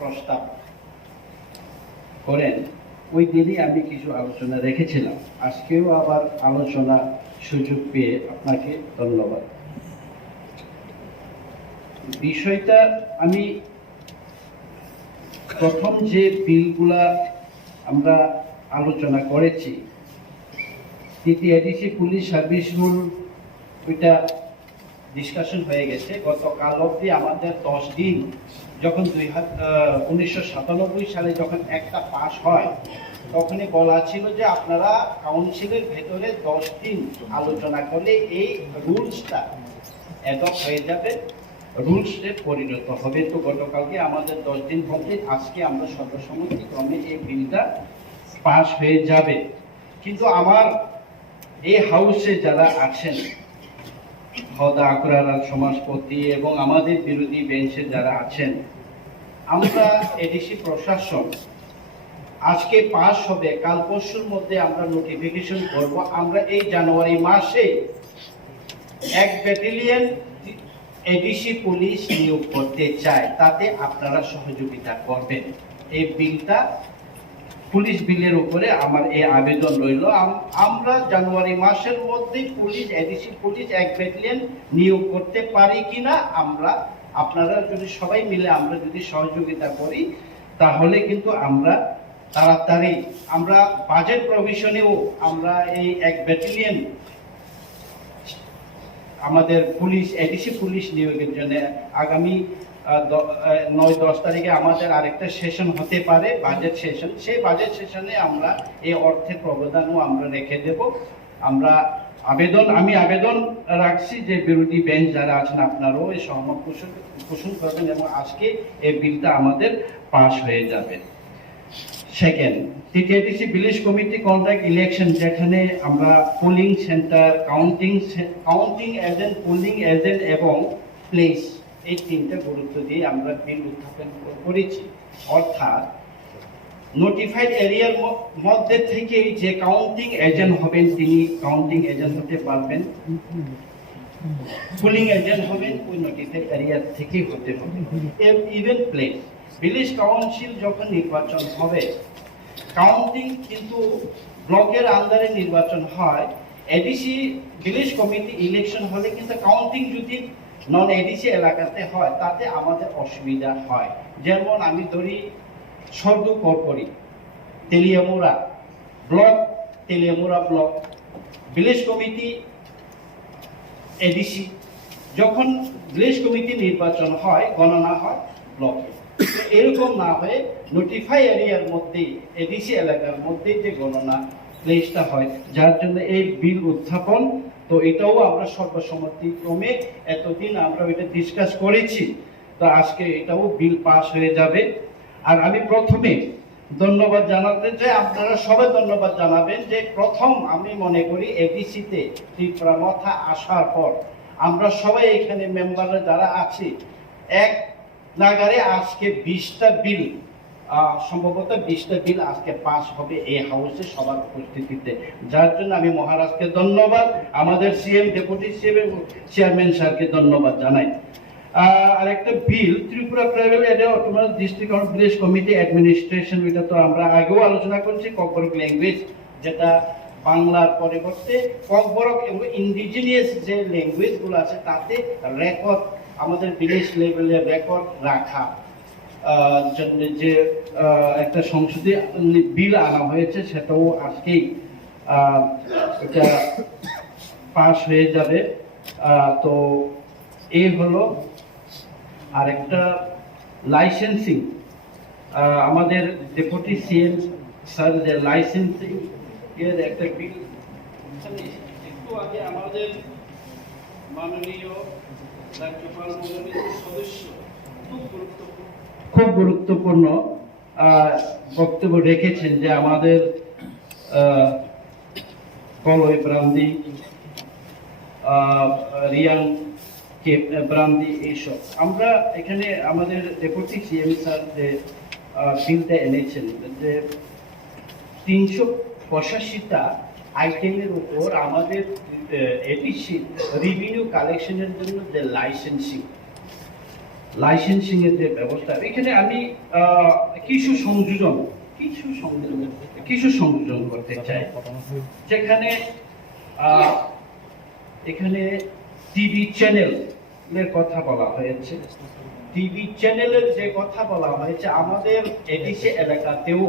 প্রস্তাব করেন ওই দিনই আমি কিছু আলোচনা রেখেছিলাম। আজকেও আবার আলোচনা সুযোগ পেয়ে আপনাকে ধন্যবাদ। বিষয়টা আমি প্রথম যে বিলগুলা আমরা আলোচনা করেছি, তৃতীয় এডিসি পুলিশ সার্ভিস রুল, ওইটা ডিসকাশন হয়ে গেছে। গতকাল অবধি আমাদের 10 দিন, যখন 1997 সালে যখন একটা পাস হয়, তখনই বলা ছিল যে আপনারা কাউন্সিলের ভেতরে 10 দিন আলোচনা করলে এই রুলসটা অ্যাডপ্ট হয়ে যাবে, রুলসে পরিণত হবে। তো গতকালকে আমাদের 10 দিন বলতে আজকে আমরা সর্বসম্মতিক্রমে এই বিলটা পাস হয়ে যাবে। কিন্তু আমার এই হাউসে যারা আছেন, হদা আকরারা সমাজপতি এবং আমাদের বিরোধী বেঞ্চে যারা আছেন, আমরা এডিসি প্রশাসন আজকে পাস হবে, কাল পরশুর মধ্যে আমরা নোটিফিকেশন করব। আমরা এই জানুয়ারি মাসে 1 ব্যাটালিয়ন এডিসি পুলিশ নিয়োগ করতে চাই, তাতে আপনারা সহযোগিতা করবেন। এই বিলটা পুলিশ বিলের উপরে আমার এই আবেদন রইল। আমরা জানুয়ারি মাসের মধ্যে পুলিশ এডিসি পুলিশ 1 ব্যাটালিয়ন নিয়োগ করতে পারি কিনা, আপনারা যদি সবাই মিলে আমরা যদি সহযোগিতা করি, তাহলে কিন্তু আমরা তাড়াতাড়ি আমরা বাজেট প্রভিশনেও আমরা এই 1 ব্যাটালিয়ন আমাদের পুলিশ এডিসি পুলিশ নিয়োগের জন্য আগামী 9-10 তারিখে আমাদের আরেকটা সেশন হতে পারে, বাজেট সেশন। সেই বাজেট সেশনে আমরা এই অর্থের প্রবধানও আমরা রেখে দেব। আমি আবেদন রাখছি যে বিরোধী বেঞ্চ যারা আছেন আপনারাও এই সহমত পোষণ করবেন এবং আজকে এই বিলটা আমাদের পাস হয়ে যাবে। Second, TTIDC village committee contract election, যেখানে আমরা polling centre, counting agent, polling agent এবং প্লেস, এই 3টা গুরুত্ব দিয়ে আমরা বিল উত্থাপন করেছি। অর্থাৎ নোটিফাইড এরিয়ার মধ্যে থেকে যে কাউন্টিং এজেন্ট হবেন তিনি কাউন্টিং এজেন্ট হতে পারবেন, পোলিং এজেন্ট হবেন ওই নোটিফাইড এরিয়া থেকেই হতে হবে। ইভেন প্লেস, ভিলেজ কাউন্সিল যখন নির্বাচন হবে, কাউন্টিং কিন্তু ব্লকের আন্ডারে নির্বাচন হয়। এডিসি ভিলেজ কমিটি ইলেকশন হলে কিন্তু কাউন্টিং যদি নন এডিসি এলাকাতে হয়, তাতে আমাদের অসুবিধা হয়। যেমন আমি ধরি সর্দু করপরি, Teliamura block, Teliamura block village committee ADC, যখন ভিলেজ কমিটি নির্বাচন হয়, গণনা হয় ব্লকে। এরকম না হয়ে নোটিফাই এরিয়ার মধ্যে এডিসি এলাকার মধ্যে যে গণনা প্লেসটা হয়, যার জন্য এই বিল উত্থাপন। তো এটাও আমরা সর্বসম্মতিক্রমে এতদিন আমরা এটা ডিসকাস করেছি, তো আজকে এটাও বিল পাস হয়ে যাবে। আর আমি প্রথমে ধন্যবাদ জানাতে চাই, আপনারা সবাই ধন্যবাদ জানাবেন যে প্রথম আমি মনে করি এডিসিতে ত্রিপুরা মাথা আসার পর আমরা সবাই এখানে মেম্বাররা যারা আছি এক নাগারে আজকে 20টা বিল, সম্ভবত 20টা বিল আজকে পাস হবে এই হাউসে সবার উপস্থিতিতে, যার জন্য আমি মহারাজকে ধন্যবাদ, আমাদের সিএম, ডেপুটি সিএম এবং চেয়ারম্যান স্যারকে ধন্যবাদ জানাই। আরেকটা bill Tripura tribal area autonomous district village committee administration, এটা তো আমরা আগেও আলোচনা করেছি। ককবরক ল্যাঙ্গুয়েজ, যেটা বাংলার পরিবর্তে ককবরক এবং ইন্ডিজিনিয়াস যে ল্যাঙ্গুয়েজগুলো আছে তাতে রেকর্ড, আমাদের ভিলেজ লেভেলে রেকর্ড রাখা জন্য যে একটা সংসদীয় বিল আনা হয়েছে, সেটাও আজকেই এটা পাস হয়ে যাবে। তো এই হলো। আরেকটা লাইসেন্সিং, আমাদের ডেপুটি সিএম স্যার যে লাইসেন্সিং এর একটা বিল, একটু আগে আমাদের মাননীয় রাজ্যপাল মনোনীত সদস্য খুব গুরুত্বপূর্ণ বক্তব্য রেখেছেন যে আমাদের কলই ব্রান্দি, রিয়াং ব্রান্দি, এইসব আমরা এখানে আমাদের ডেপুটি সিএম স্যার যে বিলটা এনেছেন যে 385টা আইটেমের উপর আমাদের এডিসি রেভিনিউ কালেকশনের জন্য যে লাইসেন্সিং, লাইসেন্সিং এর যে ব্যবস্থা, এখানে আমি কিছু সংযোজন করতে চাই। যেখানে এখানে টিভি চ্যানেলের কথা বলা হয়েছে, টিভি চ্যানেলের যে কথা বলা হয়েছে, আমাদের এডিসি এলাকাতেও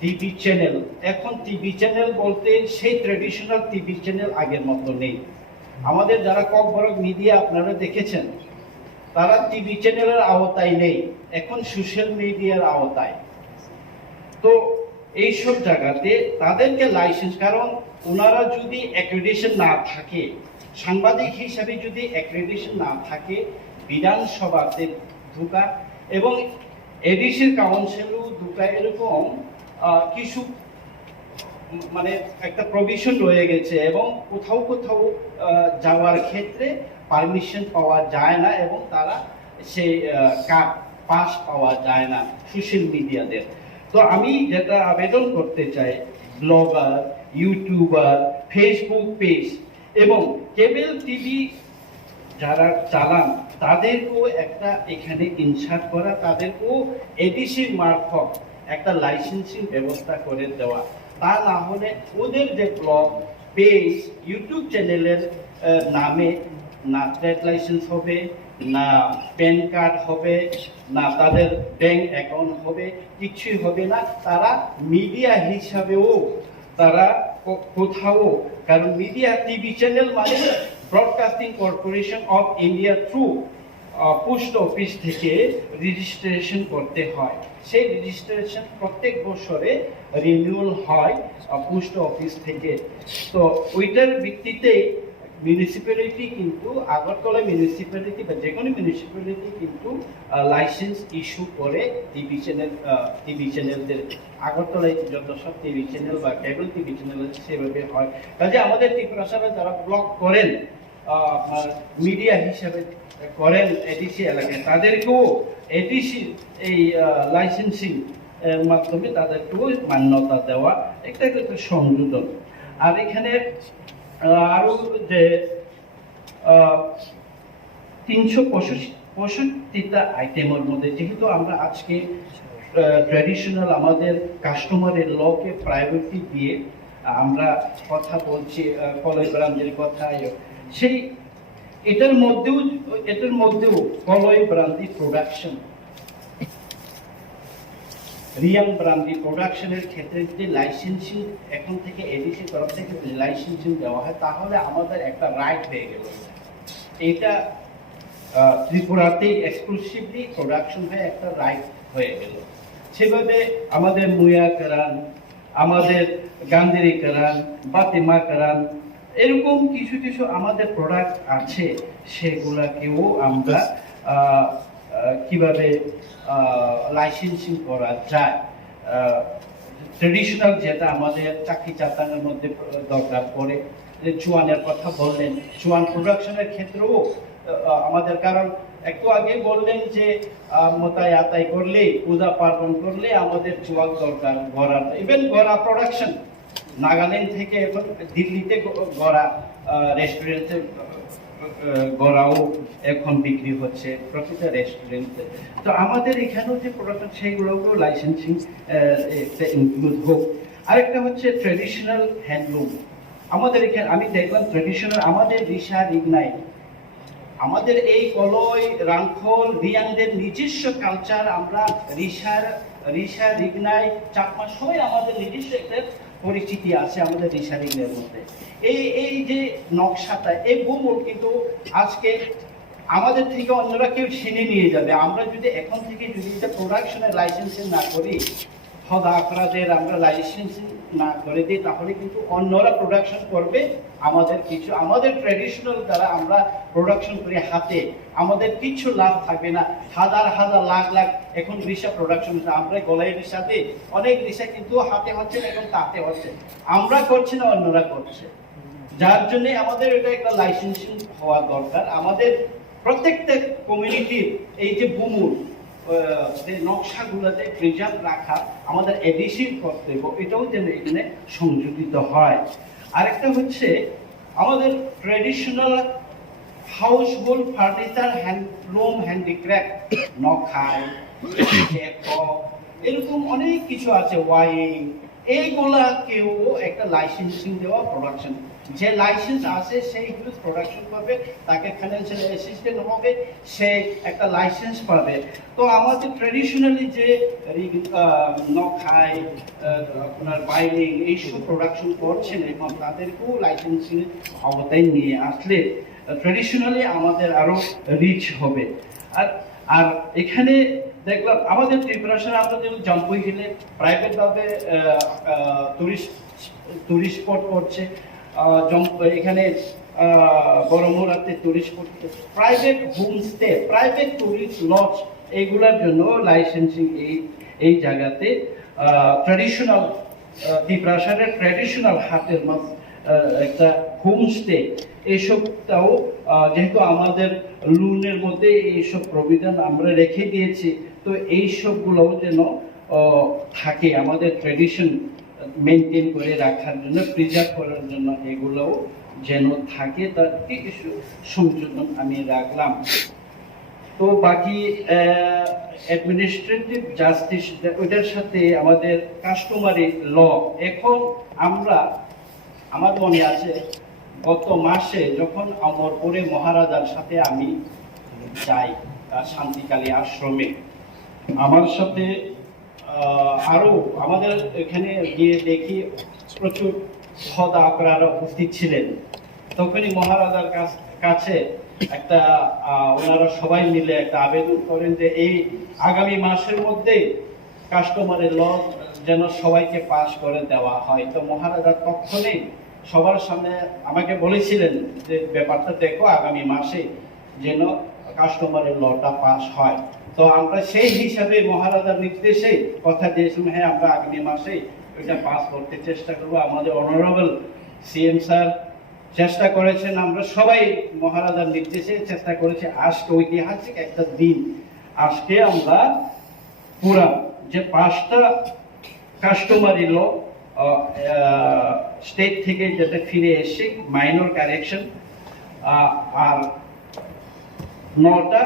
টিভি চ্যানেল, এখন টিভি চ্যানেল বলতে সেই ট্রেডিশনাল টিভি চ্যানেল আগের মতো নেই। আমাদের যারা ককবরক মিডিয়া আপনারা দেখেছেন, তারা টিভি চ্যানেলের আওতায় নেই, এখন সোশ্যাল মিডিয়ার আওতায়। তো এইসব জায়গাতে তাদেরকে লাইসেন্স, কারণ ওনারা যদি অ্যাক্রেডিটেশন না থাকে, সাংবাদিক হিসাবে যদি অ্যাক্রেডিটেশন না থাকে, বিধানসভাতে ঢোকা এবং এডিসির কাউন্সিলও ঢোকা, এরকম কিছু মানে একটা প্রভিশন রয়ে গেছে, এবং কোথাও কোথাও যাওয়ার ক্ষেত্রে পারমিশন পাওয়া যায় না, এবং তারা সেই পাস পাওয়া যায় না সোশ্যাল মিডিয়াদের। তো আমি যেটা আবেদন করতে চাই, ব্লগার, ইউটিউবার, ফেসবুক পেজ এবং কেবল টিভি যারা চালান, তাদেরকেও একটা এখানে ইনসার্ট করা, তাদেরকেও এডিসির মারফত একটা লাইসেন্সিং ব্যবস্থা করে দেওয়া। তা না হলে ওদের যে ব্লগ, পেজ, ইউটিউব চ্যানেলের নামে না ট্রেড লাইসেন্স হবে, না প্যান কার্ড হবে, না তাদের ব্যাংক অ্যাকাউন্ট হবে, কিছুই হবে না। তারা মিডিয়া হিসাবেও তারা কোথাও, কারণ মিডিয়া টিভি চ্যানেল মানে broadcasting corporation of India through post office থেকে রেজিস্ট্রেশন করতে হয়। সেই রেজিস্ট্রেশন প্রত্যেক বছরে রিনিউয়াল হয় পোস্ট অফিস থেকে। তো ওইটার ভিত্তিতে মিউনিসিপ্যালিটি কিন্তু, আগরতলা মিউনিসিপ্যালিটি বা যে কোনো মিউনিসিপ্যালিটি কিন্তু লাইসেন্স ইস্যু করে টিভি চ্যানেলদের। আগরতলায় যত সব টিভি চ্যানেল বা কেবল টিভি চ্যানেল সেভাবে হয়। কাজে আমাদের ত্রিপুরা সাহেব যারা ব্লগ করেন, আপনার মিডিয়া হিসাবে করেন এডিসি এলাকায়, তাদেরকেও এডিসি এই লাইসেন্সিং এর মাধ্যমে তাদেরকেও মান্যতা দেওয়া, একটা একটা সংযোজন। আর এখানে আরো যে 365টা আইটেমের মধ্যে, যেহেতু আমরা আজকে ট্র্যাডিশনাল আমাদের কাস্টমারের লকে প্রায়োরিটি দিয়ে আমরা কথা বলছি, কলাই ব্রাঞ্চের কথা, সেই এটার মধ্যেও কলাই ব্রান্ডি প্রোডাকশন, রিয়াং ব্রান্ডি প্রোডাকশনের ক্ষেত্রে যদি লাইসেন্সিং এখন থেকে এডিসি তরফ থেকে লাইসেন্সিং দেওয়া হয়, তাহলে আমাদের একটা রাইট হয়ে গেল। এটা ত্রিপুরাতে এক্সক্লুসিভলি প্রোডাকশন হয়ে একটা রাইট হয়ে গেল। সেভাবে আমাদের মুয়া কারান, আমাদের গান্ধেরি কারান, বাতিমা কারান, এরকম কিছু কিছু আমাদের প্রোডাক্ট আছে, সেগুলাকেও আমরা কিভাবে লাইসেন্সিং করা যায়। ট্রেডিশনাল যেটা আমাদের চাকরি চাতানের মধ্যে দরকার পড়ে, যে চুয়ানের কথা বললেন, চুয়ান প্রোডাকশনের ক্ষেত্রেও আমাদের, কারণ একটু আগে বললেন যে মোতায় আতাই করলে, পূজা পার্বণ করলে আমাদের চুয়ান দরকার, গড়া, ইভেন গড়া প্রোডাকশন নাগাল্যান্ড থেকে এখন দিল্লিতে গড়া রেস্টুরেন্টে গড়াও এখন বিক্রি হচ্ছে প্রতিটা রেস্টুরেন্টে। তো আমাদের এখানেও যে প্রোডাকশন, সেইগুলোকেও লাইসেন্সিং একটা ইনক্লুড হোক। আরেকটা হচ্ছে ট্রেডিশনাল হ্যান্ডলুম। আমাদের এখানে আমি দেখলাম ট্রেডিশনাল আমাদের রিসা রিগনাই, আমাদের এই কলই, রাংখল, রিয়াংদের নিজস্ব কালচার, আমরা রিসা রিগনাই, চাকমা সবাই আমাদের নিজস্ব একটা পরিচিতি আছে আমাদের রিসা রিগনাইয়ের মধ্যে। এই যে নকশাটা, এই বুমুল কিন্তু আজকে আমাদের থেকে অন্যরা কেউ ছিনে নিয়ে যাবে। আমরা যদি এখন থেকে যদি এটা প্রোডাকশনের লাইসেন্সিং না করি, হদ আকরাদের আমরা লাইসেন্সিং না করে দিই, তাহলে কিন্তু অন্যরা প্রোডাকশন করবে। আমাদের ট্র্যাডিশনাল দ্বারা আমরা প্রোডাকশন করি হাতে, আমাদের কিছু লাভ থাকবে না। হাজার হাজার লাখ লাখ এখন রিসা প্রোডাকশন হচ্ছে, আমরা গলায় রিসাতে অনেক রিসা কিন্তু হাতে হচ্ছে না, এখন তাতে হচ্ছে, আমরা করছি না, অন্যরা করছে। যার জন্য আমাদের এটা একটা লাইসেন্সিং হওয়া দরকার। আমাদের প্রত্যেকটা কমিউনিটির এই যে বুমুর নকশাগুলোতে প্রিজার্ভ রাখা আমাদের এডিসির কর্তব্য, এটাও যেন এখানে সংযোজিত হয়। আরেকটা হচ্ছে আমাদের traditional household furniture, handloom, handicraft, নখাই, এরকম অনেক কিছু আছে, ওয়াইং, এইগুলাকেও একটা লাইসেন্সিং দেওয়া প্রোডাকশন। যে লাইসেন্স আছে সেই হিউজ প্রোডাকশন করবে, তাকে ফাইন্যান্সিয়াল অ্যাসিস্ট্যান্ট হবে, সে একটা লাইসেন্স পাবে। তো আমাদের ট্র্যাডিশনালি যে নখাই, আপনার বাইলিং এইসব প্রোডাকশন করছেন, এবং তাদেরকেও লাইসেন্সিং আওতায় নিয়ে আসলে ট্র্যাডিশনালি আমাদের আরো রিচ হবে। আর আর এখানে দেখলাম আমাদের ত্রিপুরাশনে আমরা যেমন জাম্পুই হিলে প্রাইভেটভাবে টুরিস্ট স্পট করছে, এখানে বড়মুরাতে tourist spot, private homestay, private tourist lodge, এইগুলোর জন্য লাইসেন্সিং এই জায়গাতে ট্র্যাডিশনাল ত্রিপুরাশনের ট্র্যাডিশনাল হাতের মাছ একটা হোমস্টে, এইসবটাও যেহেতু আমাদের লোনের মধ্যে এইসব প্রবিধান আমরা রেখে দিয়েছি, তো এই সবগুলোও যেন থাকে, আমাদের ট্র্যাডিশন মেনটেন করে রাখার জন্য, প্রিজার্ভ করার জন্য এগুলোও যেন থাকে, তার কিছু সংযোজন আমি রাখলাম। তো বাকি অ্যাডমিনিস্ট্রেটিভ জাস্টিস, ওইটার সাথে আমাদের কাস্টমারি ল, এখন আমার মনে আছে গত মাসে যখন অমরপুরে মহারাজার সাথে আমি যাই শান্তিকালী আশ্রমে, আমার সাথে আরো আমাদের এখানে গিয়ে দেখি প্রচুর খোদা আপনারা উপস্থিত ছিলেন। তখনই মহারাজার কাছে একটা ওনারা সবাই মিলে একটা আবেদন করেন যে এই আগামী মাসের মধ্যে কাস্টমারের ল যেন সবাইকে পাস করে দেওয়া হয়। তো মহারাজা তখনই সবার সামনে আমাকে বলেছিলেন যে ব্যাপারটা দেখো, আগামী মাসে যেন কাস্টমারের লটা পাস হয়। তো আমরা সেই হিসাবে মহারাজার নির্দেশে কথা দিয়েছিলাম, হ্যাঁ আমরা আগামী মাসে এটা পাস করতে চেষ্টা করবো। আমাদের অনারেবল সিএম স্যার চেষ্টা করেছেন, আমরা সবাই মহারাজার নির্দেশে চেষ্টা করেছি। আজকে ঐতিহাসিক একটা দিন, আজকে আমরা পুরা যে 5টা কাস্টমারি ল স্টেট থেকে যেটা ফিরে এসে মাইনর কারেকশন, আর 9টা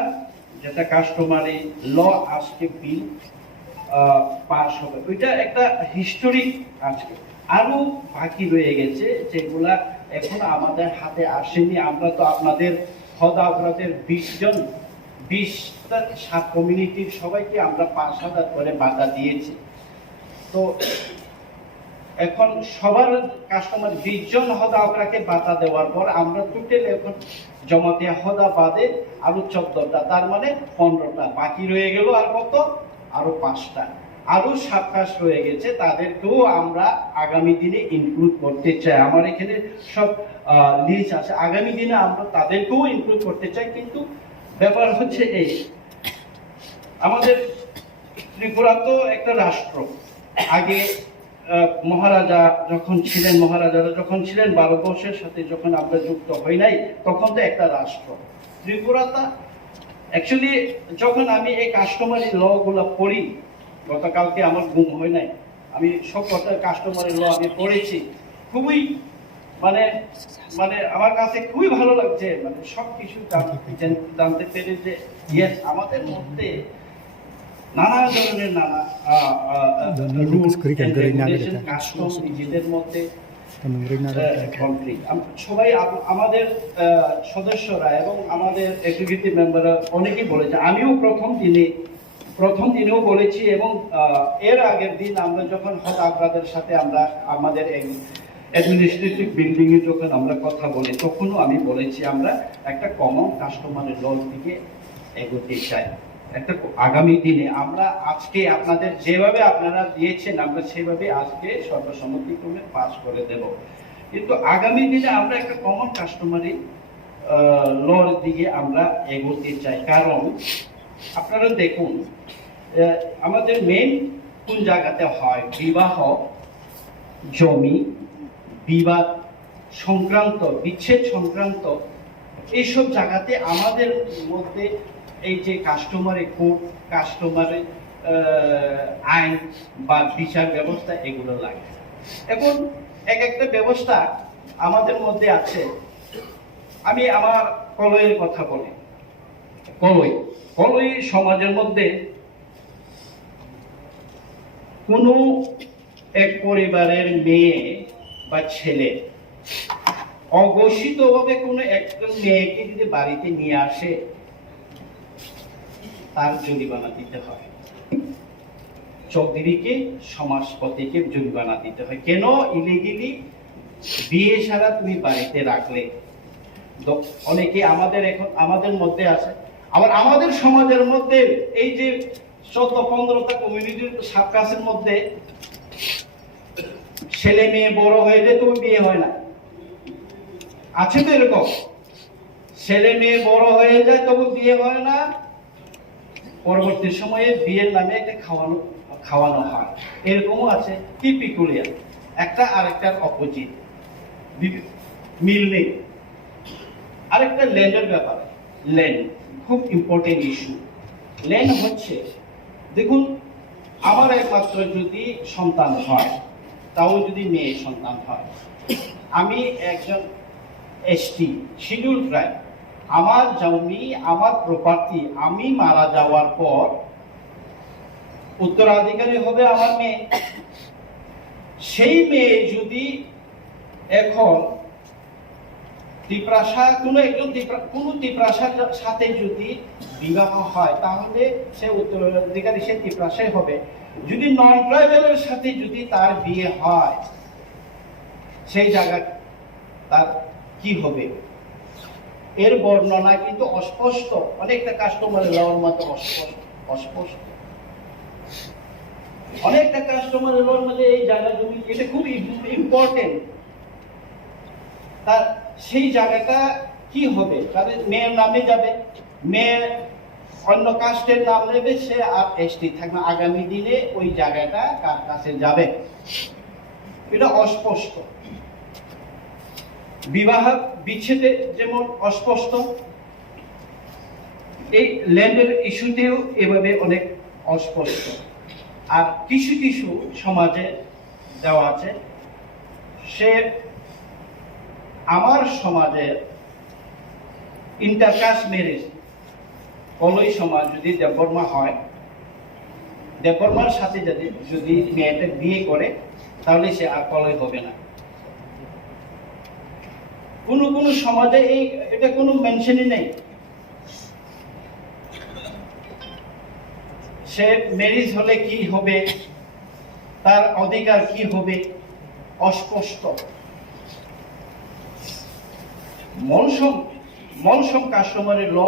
যেটা কাস্টমারি ল আজকে বিল পাস হবে। ওইটা একটা হিস্টোরিক। আজকে আরো বাকি রয়ে গেছে যেগুলা এখন আমাদের হাতে আসেনি। আমরা তো আপনাদের খোদা আপনাদের 20টা সাত কমিউনিটির সবাইকে আমরা 5,000 করে বাধা দিয়েছি। তো এখন সবার কাস্টমার 20 জন হদা আপনাকে বাধা দেওয়ার পর আমরা টোটাল এখন জমাতিয়া হদা বাদে আরো 14টা, তার মানে 15টা বাকি রয়ে গেল। আর কত? আরো 5টা, আরো 7 কাজ রয়ে গেছে, তাদেরকেও আমরা আগামী দিনে ইনক্লুড করতে চাই। আমার এখানে সব লিস্ট আছে, আগামী দিনে আমরা তাদেরকেও ইনক্লুড করতে চাই। কিন্তু ব্যাপার হচ্ছে এই, আমাদের ত্রিপুরা তো একটা রাষ্ট্র। আগে মহারাজারা যখন ছিলেন ভারতবর্ষের সাথে যখন আমরা যুক্ত হই নাই, তখন তো একটা রাষ্ট্র। ত্রিপুরাটা অ্যাকচুয়ালি যখন আমি এই কাস্টমারি ল গুলা পড়ি, গতকালকে আমার ঘুম হয় নাই, আমি সব কথা কাস্টমারি ল আমি পড়েছি, খুবই মানে আমার কাছে খুবই ভালো লাগছে। মানে সবকিছু জানতে পেরে যে ইয়েস, আমাদের মধ্যে নানা ধরনের নিজেদের মধ্যে সবাই আমাদের সদস্যরা এবং আমাদের এক্সিকিউটিভ মেম্বাররা অনেকেই বলেছে। আমিও প্রথম দিনেও বলেছি, এবং এর আগের দিন আমরা যখন আপনাদের সাথে আমরা আমাদের অ্যাডমিনিস্ট্রেটিভ বিল্ডিং এ যখন আমরা কথা বলি, তখনও আমি বলেছি আমরা একটা কমন কাস্টমারের ল দিকে এগোতে চাই। একটা আগামী দিনে আমরা আজকে আপনাদের যেভাবে আপনারা দিয়েছেন, আমরা সেভাবে আজকে সর্বসম্মতিক্রমে পাস করে দেব। কিন্তু আগামী দিনে আমরা একটা কমন কাস্টমারি লর দিকে আমরা এগোতে চাই। কারণ আপনারা দেখুন, আমাদের মেন কোন জায়গাতে হয়? বিবাহ, জমি বিবাদ সংক্রান্ত, বিচ্ছেদ সংক্রান্ত এইসব জায়গাতে আমাদের মধ্যে এই যে কাস্টমারি কোর্ট, কাস্টমারি আইন বা বিচার ব্যবস্থা, এগুলো লাগে। এখন এক একটা ব্যবস্থা আমাদের মধ্যে আছে। আমি আমার কলয়ের কথা বলি। কলই সমাজের মধ্যে কোনো এক পরিবারের মেয়ে বা ছেলে অঘোষিতভাবে কোনো একজন মেয়েকে যদি বাড়িতে নিয়ে আসে, তার জরিমানা দিতে হয়। চৌধুরীকে, সমাজপতিকে জরিমানা দিতে হয়। কেন? ইলিগেলি বিয়ে ছাড়া তুমি বাড়িতে রাখলে। অনেকে আমাদের মধ্যে আছে, আবার আমাদের সমাজের মধ্যে এই যে 14-15টা কমিউনিটির সাবকাস্টের মধ্যে ছেলে মেয়ে বড় হয়ে যায় তবু বিয়ে হয় না। আছে তো এরকম, ছেলে মেয়ে বড় হয়ে যায় তবু বিয়ে হয় না। পরবর্তী সময়ে বিয়ের নামে একটা খাওয়ানো হয়, এরকমও আছে। কি পিকুলিয়ার, একটা আরেকটার অপোজিট, মিল নেই। আরেকটা ল্যান্ডের ব্যাপার। ল্যান্ড খুব ইম্পর্টেন্ট ইস্যু। ল্যান্ড হচ্ছে, দেখুন, আমার একমাত্র যদি সন্তান হয়, তাও যদি মেয়ে সন্তান হয়, আমি একজন এসটি শিডিউল ট্রাইব, আমার জমি, আমার প্রপার্টি, আমি মারা যাওয়ার পর উত্তরাধিকারী হবে আমার মেয়ে। সেই মেয়ে যদি এখন ত্রিপ্রাসার সাথে যদি বিবাহ হয়, তাহলে সে উত্তরাধিকারী, সে ত্রিপ্রাসায় হবে। যদি নন ট্রাইবেলের সাথে যদি তার বিয়ে হয়, সেই জায়গা তার কি হবে? এর বর্ণনা কিন্তু অস্পষ্ট, অনেকটা কাস্টমারের লওয়ার মতো অস্পষ্ট। অনেকটা কাস্টমারের লওয়ার মধ্যে এই জায়গা জমি, এটা খুব ইম্পর্টেন্ট। তার সেই জায়গাটা কি হবে? তাদের মেয়ের নামে যাবে, মেয়ে অন্য কাস্টের নাম নেবে, সে আর এসটি থাকবে। আগামী দিনে ওই জায়গাটা কার কাছে যাবে? এটা অস্পষ্ট। বিবাহ বিচ্ছেদে যেমন অস্পষ্ট, এই ল্যান্ডের ইস্যুতেও এভাবে অনেক অস্পষ্ট। আর কিছু কিছু সমাজে দেওয়া আছে, সে আমার সমাজের ইন্টারকাস্ট ম্যারেজ, কলই সমাজ যদি দেববর্মা হয়, দেববর্মার সাথে যদি মেয়েটা বিয়ে করে, তাহলে সে আর কলই হবে না। কোন কোন সমাজে এটা কোনো মেনশনই নেই। সে ম্যারেজ হলে কি হবে, তার অধিকার কি হবে, অস্পষ্ট। মলসম কাস্টমারের ল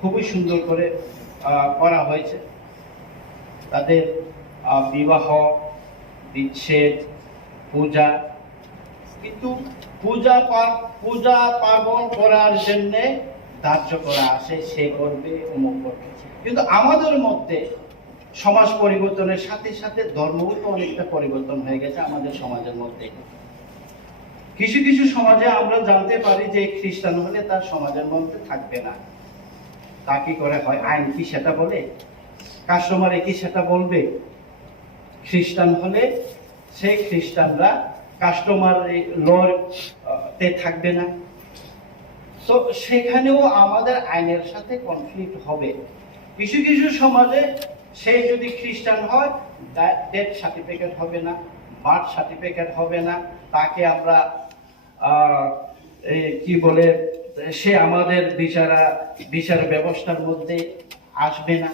খুবই সুন্দর করে করা হয়েছে। তাদের বিবাহ, বিচ্ছেদ, পূজা, কিন্তু পূজা পার্বণ করার জন্য ধার্য করা আছে, সে করবে, অমুক করবে। কিন্তু আমাদের মধ্যে সমাজ পরিবর্তনের সাথে সাথে ধর্মও তো অনেকটা পরিবর্তন হয়ে গেছে আমাদের সমাজের মধ্যে। কিছু কিছু সমাজে আমরা জানতে পারি যে খ্রিস্টান হলে তার সমাজের মধ্যে থাকবে না। তা কি করে হয়? আইন কি সেটা বলে? কাস্টমারে কি সেটা বলবে? খ্রিস্টান হলে সেই খ্রিস্টানরা কাস্টমার লতে থাকবে না। তো সেখানেও আমাদের আইনের সাথে কনফ্লিক্ট হবে। কিছু কিছু সমাজে সে যদি খ্রিস্টান হয়, ডেথ সার্টিফিকেট হবে না, বার্থ সার্টিফিকেট হবে না, তাকে আমরা কি বলে, সে আমাদের বিচার ব্যবস্থার মধ্যে আসবে না,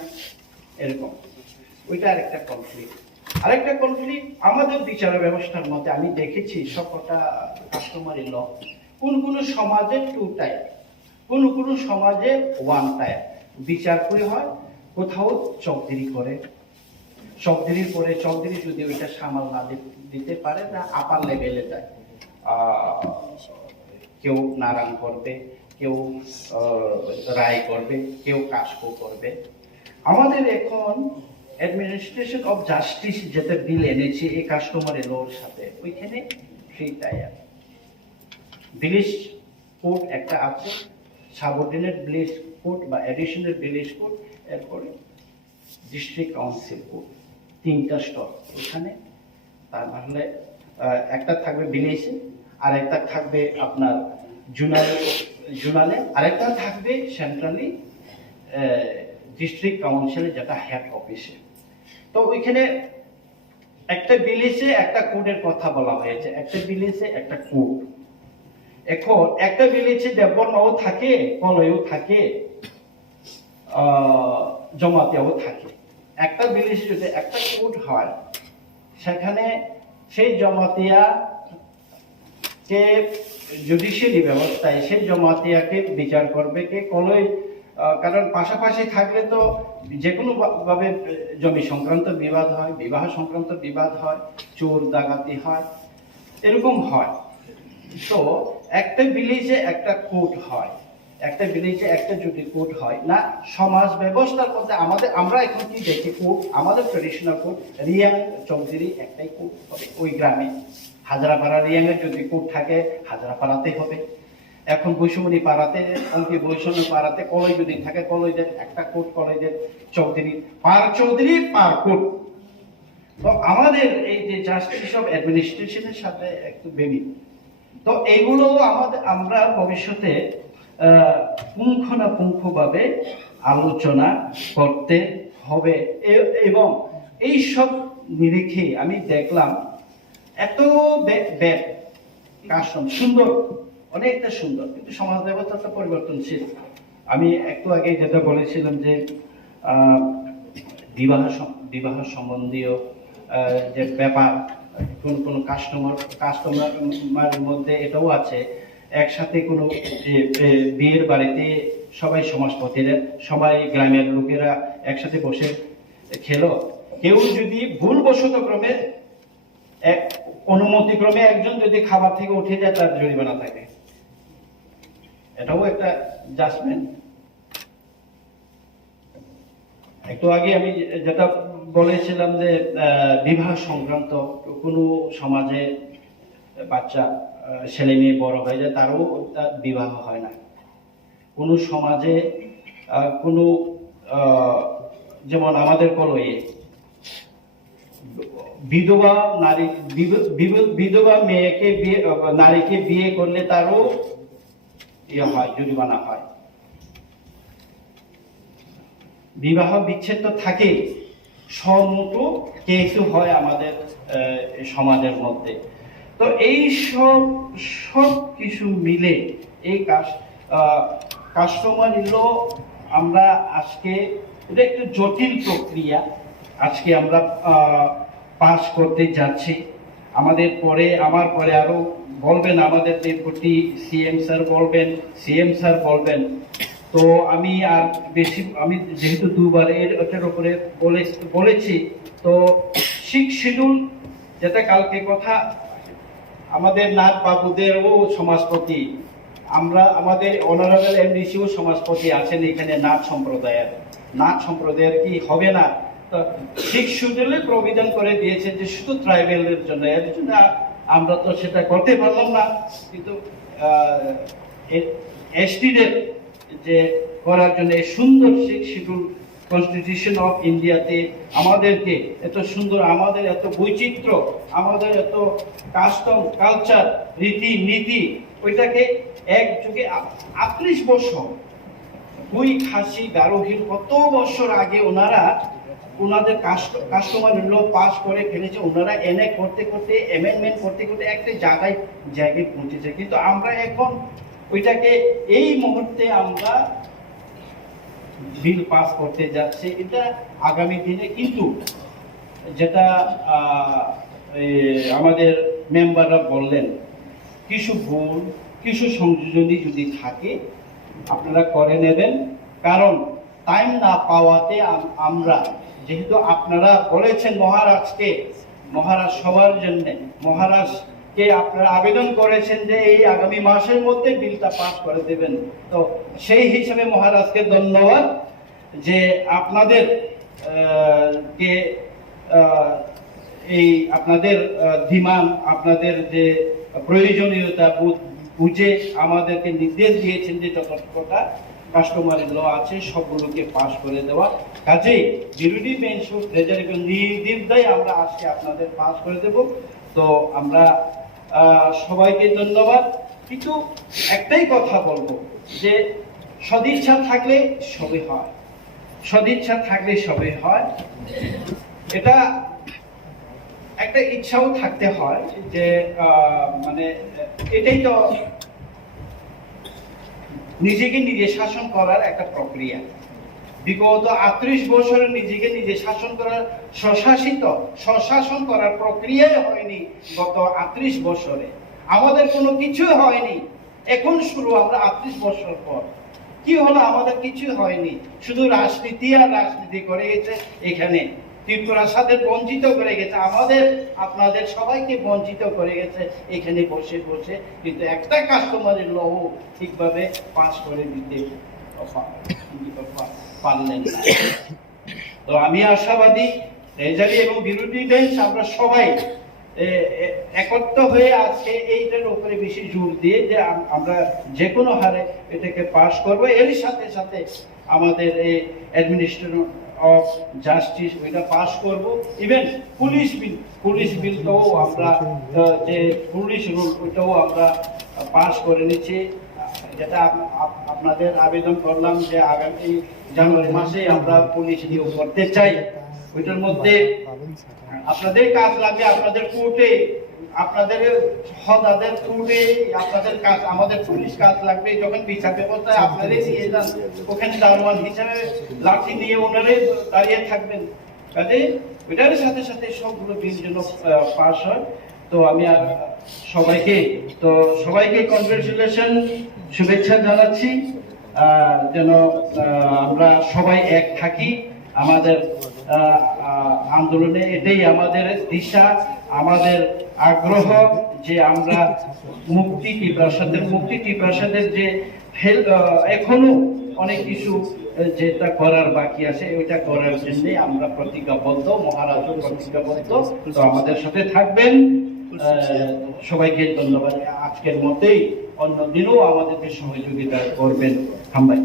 এরকম। ওইটা আরেকটা কনফ্লিক্ট। আরেকটা কনফ্লিক্ট আমাদের বিচার ব্যবস্থার মধ্যে আমি দেখেছি সবকটা কাস্টমারি ল, কোন সমাজে 2 টায়ার, কোন সমাজে 1 টায়ার বিচার করে হয়। কোথাও চৌধুরী করে, চৌধুরী যদি ওইটা সামাল না দিতে পারে, না আপার লেভেলে যায়, কেউ নারায়ণ করবে, কেউ রায় করবে, কেউ কাশকো করবে। আমাদের এখন অ্যাডমিনিস্ট্রেশন অফ জাস্টিস যেটা বিল এনেছে এই কাস্টমারি লর সাথে, ওইখানে 3 টায়ার ভিলেজ কোর্ট একটা আছে, সাবঅর্ডিনেট ভিলেজ কোর্ট বা অ্যাডিশনাল ভিলেজ কোর্ট, এরপরে ডিস্ট্রিক্ট কাউন্সিল কোর্ট, 3টা স্তর ওখানে। তার মানে একটা থাকবে ভিলেজে, আর একটা থাকবে আপনার জোনালে, আরেকটা থাকবে সেন্ট্রালি ডিস্ট্রিক্ট কাউন্সিলে, যেটা হেড অফিসে। তো ওইখানে একটা ভিলেজে একটা কোডের কথা বলা হয়েছে, একটা ভিলেজে একটা কোড। এখন একটা ভিলেজে দেববর্মাও থাকে, কলয়ও থাকে, জমাতেও থাকে। একটা ভিলেজে যদি একটা কোড হয়, সেখানে সেই জমাতিয়া কে জুডিশিয়ারি ব্যবস্থায় সেই জমাতিয়াকে বিচার করবে কে, কলই। কারণ পাশাপাশি থাকলে তো যে কোনো ভাবে জমি সংক্রান্ত বিবাদ হয়, বিবাহ সংক্রান্ত বিবাদ হয়, চোর ডাকাতি হয়, এরকম হয়। তো একটা ভিলেজে একটা কোর্ট হয়, একটা ভিলেজে একটা যদি কোর্ট হয় না, সমাজ ব্যবস্থার মধ্যে আমরা এখন কি দেখি, কোর্ট আমাদের ট্রেডিশনাল কোর্ট রিয়াং চৌধুরী একটাই কোর্ট হবে ওই গ্রামে। হাজারাপাড়া রিয়াংয়ের যদি কোর্ট থাকে, হাজারাপাড়াতেই হবে। এখন বৈষম্যনী পাড়াতে, অঙ্কি বৈষম্য পাড়াতে কলই যদি থাকে, কলইদের একটা কোর্ট, কলইদের চৌধুরী পার কোর্ট। তো আমাদের এই যে জাস্টিস অফ অ্যাডমিনিস্ট্রেশনের সাথে একটু বেবি, তো এগুলো আমরা ভবিষ্যতে পুঙ্খানুপুঙ্খভাবে আলোচনা করতে হবে। এবং এই সব নিরিখে আমি দেখলাম এত কাস্টম সুন্দর, অনেকটা সুন্দর, কিন্তু সমাজ ব্যবস্থাটা পরিবর্তনশীল। আমি একটু আগে যেটা বলেছিলাম যে বিবাহ সম্বন্ধীয় যে ব্যাপার, কোন কাস্টমারের মধ্যে এটাও আছে, একসাথে কোনো বিয়ের বাড়িতে সবাই সমাজপতিরা, সবাই গ্রামের লোকেরা একসাথে বসে খেলো, কেউ যদি ভুলবশত ক্রমে অনুমতি ক্রমে একজন যদি খাবার থেকে উঠে যায়, তার জরিমানা থাকে। এটাও একটা জাজমেন্ট। একটু আগে আমি যেটা বলেছিলাম যে বিবাহ সংক্রান্ত কোনো সমাজে বাচ্চা ছেলে মেয়ে বড় হয়ে যায়, তারও তার বিবাহ হয় না। কোনো সমাজে কোনো যেমন আমাদের কলয়ে বিধবা মেয়েকে নারীকে বিয়ে করলে তারও হয়, জরিমানা হয়। বিবাহ বিচ্ছেদ তো থাকে, সম্মত কেসও হয় আমাদের সমাজের মধ্যে। তো এই সব কিছু মিলে এই কাস্টমার ল আমরা আজকে, এটা একটু জটিল প্রক্রিয়া, আজকে আমরা পাস করতে যাচ্ছি। আমার পরে আরো বলবেন আমাদের ডেপুটি সিএম স্যার বলবেন। তো আমি যেহেতু দুবার এটার উপরে বলেছি, তো 6 শিডিউল, যেটা কালকে কথা আমাদের নাথ বাবুদেরও সমাজপতি, আমাদের অনারেবল এমডিসিও সমাজপতি আছেন এখানে নাথ সম্প্রদায়ের কি হবে না? তো 6 শিডিউলে প্রভিশন করে দিয়েছে যে শুধু ট্রাইবেলের জন্য, এর জন্য আমরা তো সেটা করতে পারলাম না। কিন্তু এসটিদের যে করার জন্য এই সুন্দর 6 শিডিউল কনস্টিটিউশন অফ ইন্ডিয়াতে আমাদেরকে এত সুন্দর, আমাদের এত বৈচিত্র্য, আমাদের এত কাস্টম কালচার রীতি নীতি, ওইটাকে একযোগে 38 বছর দুই খাসি গারোহীন কত বছর আগে ওনাদের কাস্টমার ল পাস করে ফেলেছে। ওনারা এনে করতে করতে, অ্যামেন্ডমেন্ট করতে করতে একটা জায়গায় পৌঁছেছে। কিন্তু আমরা এখন ওইটাকে এই মুহূর্তে আমরা বিল পাস করতে যাচ্ছে। এটা আগামী দিনে কিন্তু যেটা আমাদের মেম্বাররা বললেন, কিছু ভুল, কিছু সংযোজনী যদি থাকে আপনারা করে নেবেন। কারণ টাইম না পাওয়াতে আমরা, যেহেতু আপনারা বলেছেন মহারাজ সবার জন্য, মহারাজকে আপনারা আবেদন করেছেন যে এই আগামী মাসের মধ্যে বিলটা পাস করে দেবেন। তো সেই হিসেবে মহারাজকে ধন্যবাদ যে আপনাদের আপনাদের ডিমান্ড, আপনাদের যে প্রয়োজনীয়তা বুঝে আমাদেরকে নির্দেশ দিয়েছেন যে যতটা কাস্টমার ল আছে সবগুলোকে পাস করে দেওয়া। কাজেই বিরোধী বেঞ্চ নির্দেশ আমরা আজকে আপনাদের পাস করে দেব। তো আমরা সবাইকে ধন্যবাদ। কিন্তু একটাই কথা বলবো যে সদিচ্ছা থাকলে সবই হয়, সদিচ্ছা থাকলে সবই হয়। এটা একটা ইচ্ছাও থাকতে হয় যে মানে এটাই তো নিজেকে নিজে শাসন করার একটা প্রক্রিয়া। বিগত 38 বছরে নিজেকে নিজে শাসন করার স্বশাসন করার প্রক্রিয়াই হয়নি গত 38 বছরে। আমাদের কোনো কিছু হয়নি, এখন শুরু আমরা 38 বছর পর। কি হলো? আমাদের কিছু হয়নি, শুধু রাজনীতি আর রাজনীতি করে গেছে। এখানে ত্রিপুরা সাথে বঞ্চিত করে গেছে, আমাদের আপনাদের সবাইকে বঞ্চিত করে গেছে এখানে বসে বসে। কিন্তু একটা কাস্টমারের লও ঠিকভাবে পাস করে দিতে পারলেন না। তো আমি আশাবাদী ট্রেজারি এবং বিরোধী বেঞ্চ আমরা সবাই একত্র হয়ে আজকে এইটার উপরে বেশি জোর দিয়ে যে আমরা যে কোনো হারে এটাকে পাস করব। এর সাথে সাথে আমাদের এই অ্যাডমিনিস্ট্রেশন অফ জাস্টিস ওইটা পাস করব। ইভেন পুলিশ বিলটাও আমরা যে পুলিশ রুল ওইটাও আমরা পাস করে নিচ্ছি, যেটা আপনাদের আবেদন করলাম যে আগামী জানুয়ারি মাসে আমরা পুলিশ নিয়োগ করতে চাই। ওইটার মধ্যে আপনাদের কাজ লাগবে, আপনাদের কোর্টে, আপনাদের হদাদের কোর্টে আপনাদের কাজ, আমাদের পুলিশ কাজ লাগবে। যখন বিচার ব্যবস্থায় আপনারাই নিয়ে যান, ওখানে দারোয়ান হিসাবে লাঠি নিয়ে ওনারাই দাঁড়িয়ে থাকবেন। কাজে ওইটার সাথে সাথে সবগুলো বিল যেন পাস হয়। তো আমি সবাইকে কনগ্রাচুলেশন, শুভেচ্ছা জানাচ্ছি। যেন আমরা সবাই এক থাকি আমাদের আন্দোলনে। এটাই আমাদের দিশা, আমাদের আগ্রহ যে আমরা মুক্তি টিপ্রাসাদের যে এখনো অনেক কিছু যেটা করার বাকি আছে ওইটা করার জন্য আমরা প্রতিজ্ঞাবদ্ধ, মহারাজও প্রতিজ্ঞাবদ্ধ। তো আমাদের সাথে থাকবেন। সবাইকে ধন্যবাদ। আজকের মতেই অন্য দিনও আমাদেরকে সহযোগিতা করবেন। হামবাই।